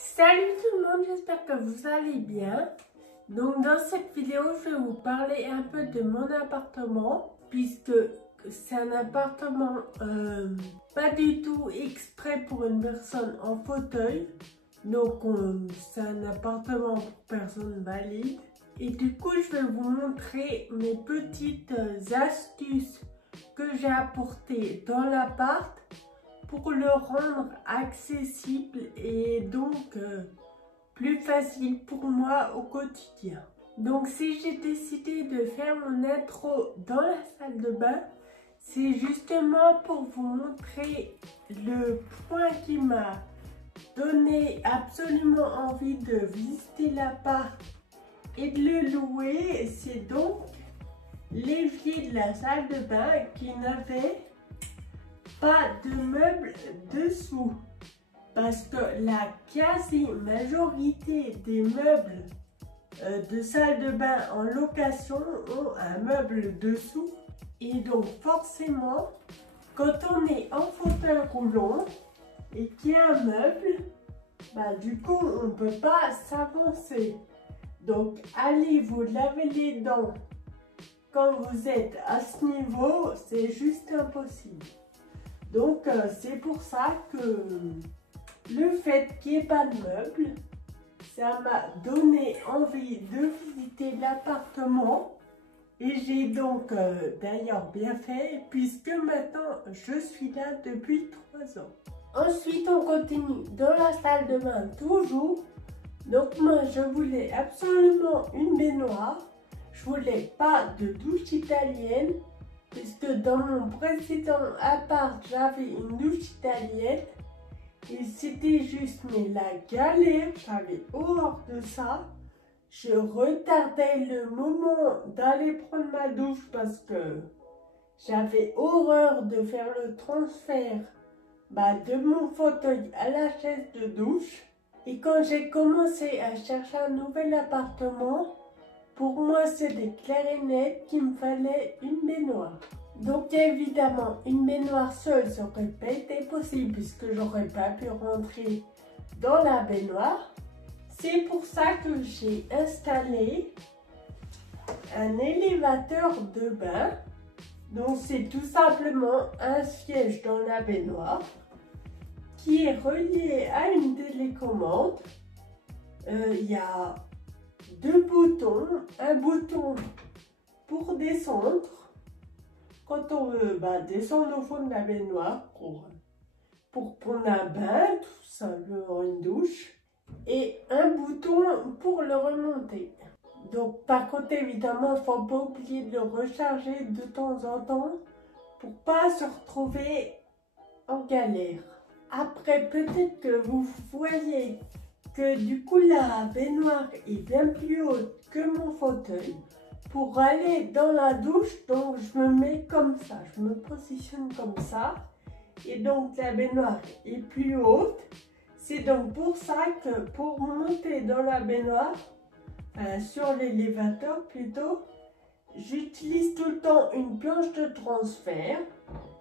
Salut tout le monde, j'espère que vous allez bien. Donc dans cette vidéo, je vais vous parler un peu de mon appartement, puisque c'est un appartement pas du tout exprès pour une personne en fauteuil. Donc c'est un appartement pour personnes valides. Et du coup, je vais vous montrer mes petites astuces que j'ai apportées dans l'appart pour le rendre accessible et donc plus facile pour moi au quotidien. Donc si j'ai décidé de faire mon intro dans la salle de bain, c'est justement pour vous montrer le point qui m'a donné absolument envie de visiter l'appart et de le louer. C'est donc l'évier de la salle de bain qui n'avait pas de meubles dessous, parce que la quasi-majorité des meubles de salle de bain en location ont un meuble dessous, et donc forcément quand on est en fauteuil roulant et qu'il y a un meuble, du coup on ne peut pas s'avancer. Donc allez vous laver les dents quand vous êtes à ce niveau, c'est juste impossible. Donc c'est pour ça que le fait qu'il n'y ait pas de meubles, ça m'a donné envie de visiter l'appartement. Et j'ai donc d'ailleurs bien fait, puisque maintenant je suis là depuis 3 ans. Ensuite on continue dans la salle de bain toujours. Donc moi je voulais absolument une baignoire. Je voulais pas de douche italienne, puisque dans mon précédent appart, j'avais une douche italienne et c'était juste mais la galère, j'avais horreur de ça. Je retardais le moment d'aller prendre ma douche parce que j'avais horreur de faire le transfert de mon fauteuil à la chaise de douche. Et quand j'ai commencé à chercher un nouvel appartement, pour moi, c'était clair et net qu'il me fallait une baignoire. Donc évidemment, une baignoire seule, ça n'aurait pas été possible puisque j'aurais pas pu rentrer dans la baignoire. C'est pour ça que j'ai installé un élévateur de bain. Donc c'est tout simplement un siège dans la baignoire qui est relié à une télécommande. Il y a 2 boutons, un bouton pour descendre quand on veut descendre au fond de la baignoire pour prendre un bain, tout simplement une douche, et un bouton pour le remonter. Donc par contre évidemment il ne faut pas oublier de le recharger de temps en temps pour pas se retrouver en galère. Après peut-être que vous voyez que du coup la baignoire est bien plus haute que mon fauteuil. Pour aller dans la douche, donc je me mets comme ça, je me positionne comme ça, et donc la baignoire est plus haute. C'est donc pour ça que pour monter dans la baignoire, sur l'élévateur plutôt, j'utilise tout le temps une planche de transfert.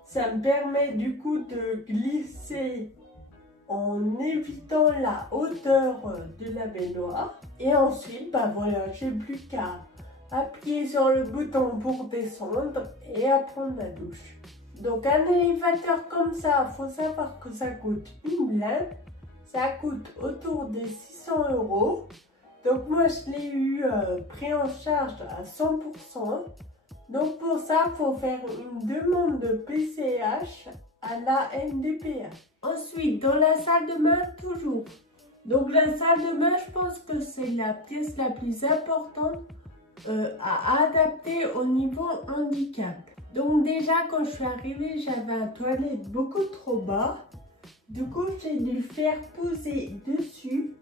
Ça me permet du coup de glisser en évitant la hauteur de la baignoire. Et ensuite, voilà, j'ai plus qu'à appuyer sur le bouton pour descendre et à prendre ma douche. Donc un élévateur comme ça, il faut savoir que ça coûte une blinde. Ça coûte autour des 600 €. Donc moi je l'ai eu pris en charge à 100%. Donc pour ça, il faut faire une demande de PCH à la MDPH. Ensuite, dans la salle de bain, toujours. Donc la salle de bain, je pense que c'est la pièce la plus importante à adapter au niveau handicap. Donc déjà, quand je suis arrivée, j'avais un toilette beaucoup trop bas. Du coup, j'ai dû faire poser dessus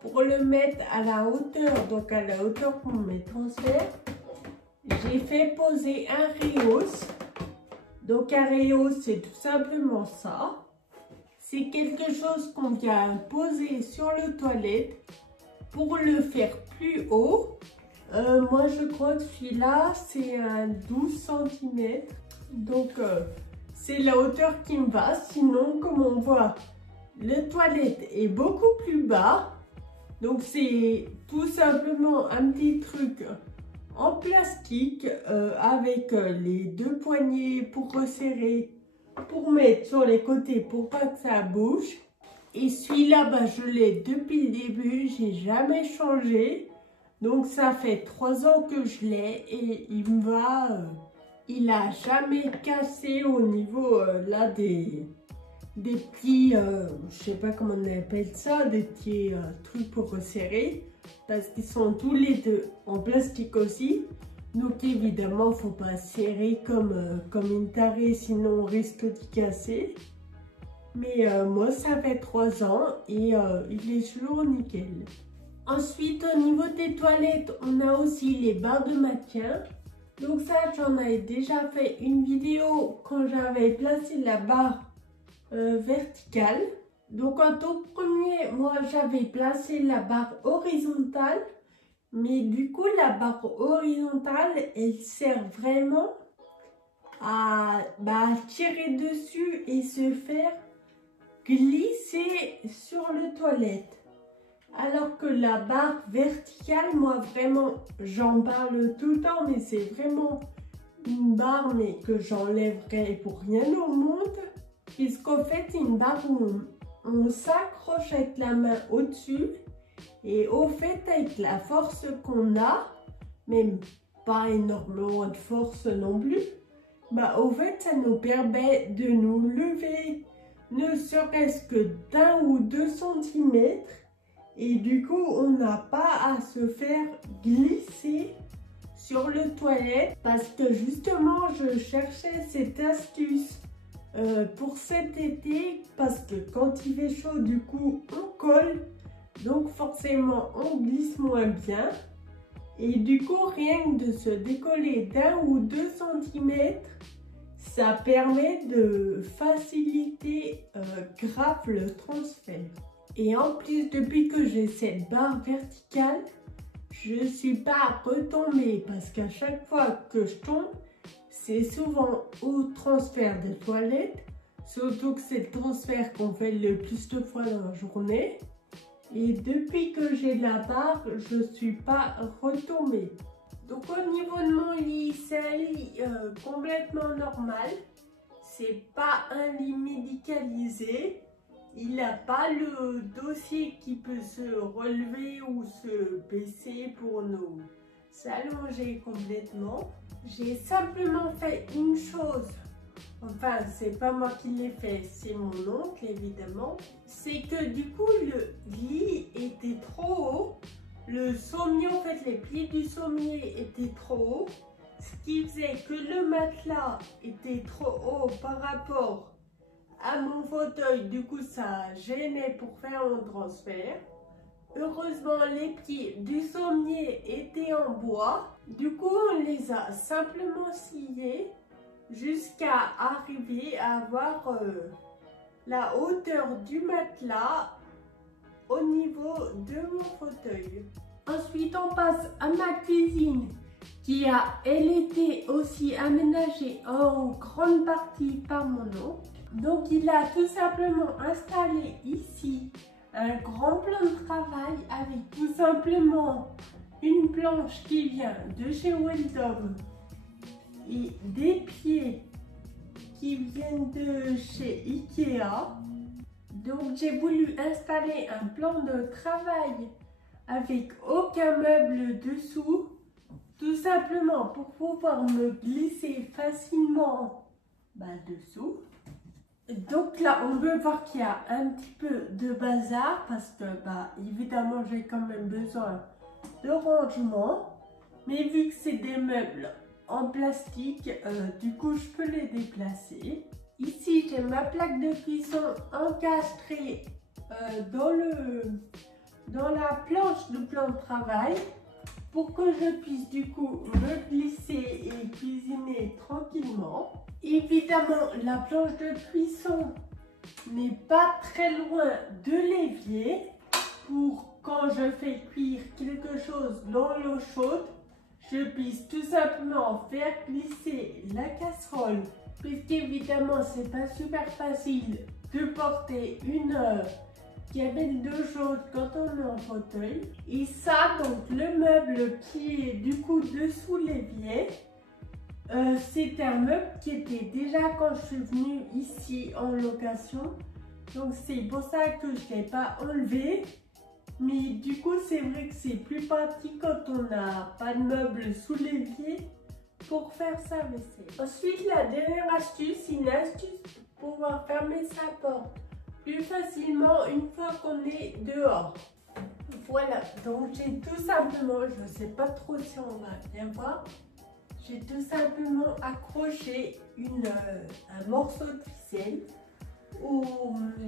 pour le mettre à la hauteur, donc à la hauteur pour mes transferts. J'ai fait poser un Rios. Donc un Rios, c'est tout simplement ça. C'est quelque chose qu'on vient poser sur le toilette pour le faire plus haut. Moi je crois que celui-là c'est un 12 cm. Donc c'est la hauteur qui me va. Sinon, comme on voit le toilette est beaucoup plus bas. Donc c'est tout simplement un petit truc en plastique avec les deux poignées pour resserrer, pour mettre sur les côtés pour pas que ça bouge. Et celui-là, bah, je l'ai depuis le début, j'ai jamais changé. Donc ça fait 3 ans que je l'ai et il me va, il a jamais cassé au niveau là des petits, je sais pas comment on appelle ça, des petits trucs pour resserrer. Parce qu'ils sont tous les deux en plastique aussi. Donc évidemment, faut pas serrer comme une tarée, sinon on risque d'y casser. Mais moi, ça fait 3 ans et il est toujours nickel. Ensuite, au niveau des toilettes, on a aussi les barres de maintien. Donc ça, j'en avais déjà fait une vidéo quand j'avais placé la barre verticale. Donc en tout premier, moi j'avais placé la barre horizontale. Mais du coup, la barre horizontale, elle sert vraiment à tirer dessus et se faire glisser sur le toilette. Alors que la barre verticale, moi vraiment, j'en parle tout le temps, mais c'est vraiment une barre mais que j'enlèverais pour rien au monde. Puisqu'en fait, c'est une barre où on s'accroche avec la main au-dessus. Et au fait, avec la force qu'on a, même pas énormément de force non plus, bah au fait, ça nous permet de nous lever, ne serait-ce que d'1 ou 2 cm. Et du coup, on n'a pas à se faire glisser sur le toilette. Parce que justement, je cherchais cette astuce pour cet été. Parce que quand il fait chaud, du coup, on colle. Donc forcément, on glisse moins bien. Et du coup, rien que de se décoller d'1 ou 2 cm, ça permet de faciliter grave le transfert. Et en plus, depuis que j'ai cette barre verticale, je ne suis pas retombée parce qu'à chaque fois que je tombe, c'est souvent au transfert de toilette. Surtout que c'est le transfert qu'on fait le plus de fois dans la journée. Et depuis que j'ai la barre, je ne suis pas retombée. Donc au niveau de mon lit, c'est un lit complètement normal. C'est pas un lit médicalisé. Il n'a pas le dossier qui peut se relever ou se baisser pour nous s'allonger complètement. J'ai simplement fait une chose. Enfin, c'est pas moi qui l'ai fait, c'est mon oncle évidemment. C'est que du coup, le lit était trop haut. Le sommier, en fait, les plis du sommier étaient trop hauts. Ce qui faisait que le matelas était trop haut par rapport à mon fauteuil. Du coup, ça gênait pour faire mon transfert. Heureusement, les pieds du sommier étaient en bois. Du coup, on les a simplement sciés jusqu'à arriver à avoir la hauteur du matelas au niveau de mon fauteuil. Ensuite, on passe à ma cuisine qui a, elle, été aussi aménagée en grande partie par mon oncle. Donc, il a tout simplement installé ici un grand plan de travail avec tout simplement une planche qui vient de chez Weldom et des pieds qui viennent de chez Ikea. Donc j'ai voulu installer un plan de travail avec aucun meuble dessous, tout simplement pour pouvoir me glisser facilement dessous. Donc là on peut voir qu'il y a un petit peu de bazar parce que évidemment j'ai quand même besoin de rangement, mais vu que c'est des meubles en plastique, du coup je peux les déplacer. Ici j'ai ma plaque de cuisson encastrée dans la planche de plan de travail pour que je puisse du coup me glisser et cuisiner tranquillement. Évidemment la planche de cuisson n'est pas très loin de l'évier pour quand je fais cuire quelque chose dans l'eau chaude, je puisse tout simplement faire glisser la casserole, puisqu'évidemment c'est pas super facile de porter une gamelle d'eau chaude quand on est en fauteuil. Et ça, donc le meuble qui est du coup dessous l'évier, c'est un meuble qui était déjà quand je suis venue ici en location. Donc c'est pour ça que je ne l'ai pas enlevé. Mais du coup c'est vrai que c'est plus pratique quand on n'a pas de meuble sous l'évier pour faire sa vaisselle. Ensuite, la dernière astuce, c'est une astuce pour pouvoir fermer sa porte plus facilement une fois qu'on est dehors. Voilà, donc j'ai tout simplement, je ne sais pas trop si on va bien voir, j'ai tout simplement accroché un morceau de ficelle ou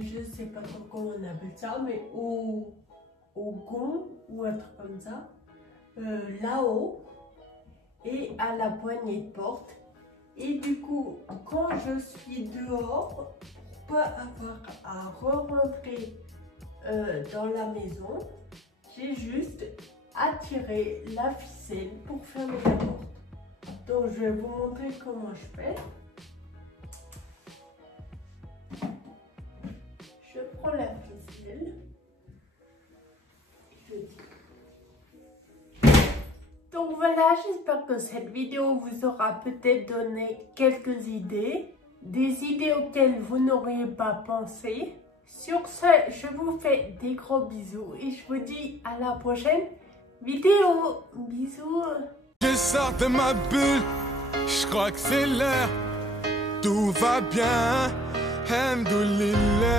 je ne sais pas trop comment on appelle ça, mais au gond ou un truc comme ça, là-haut et à la poignée de porte. Et du coup, quand je suis dehors, pour pas avoir à re-rentrer dans la maison, j'ai juste à tirer la ficelle pour fermer la porte. Donc je vais vous montrer comment je fais. Je prends la ficelle. Donc voilà, j'espère que cette vidéo vous aura peut-être donné quelques idées, des idées auxquelles vous n'auriez pas pensé. Sur ce, je vous fais des gros bisous et je vous dis à la prochaine vidéo. Bisous. Je sors de ma bulle, je crois que c'est l'heure, tout va bien, Alhamdoulilah.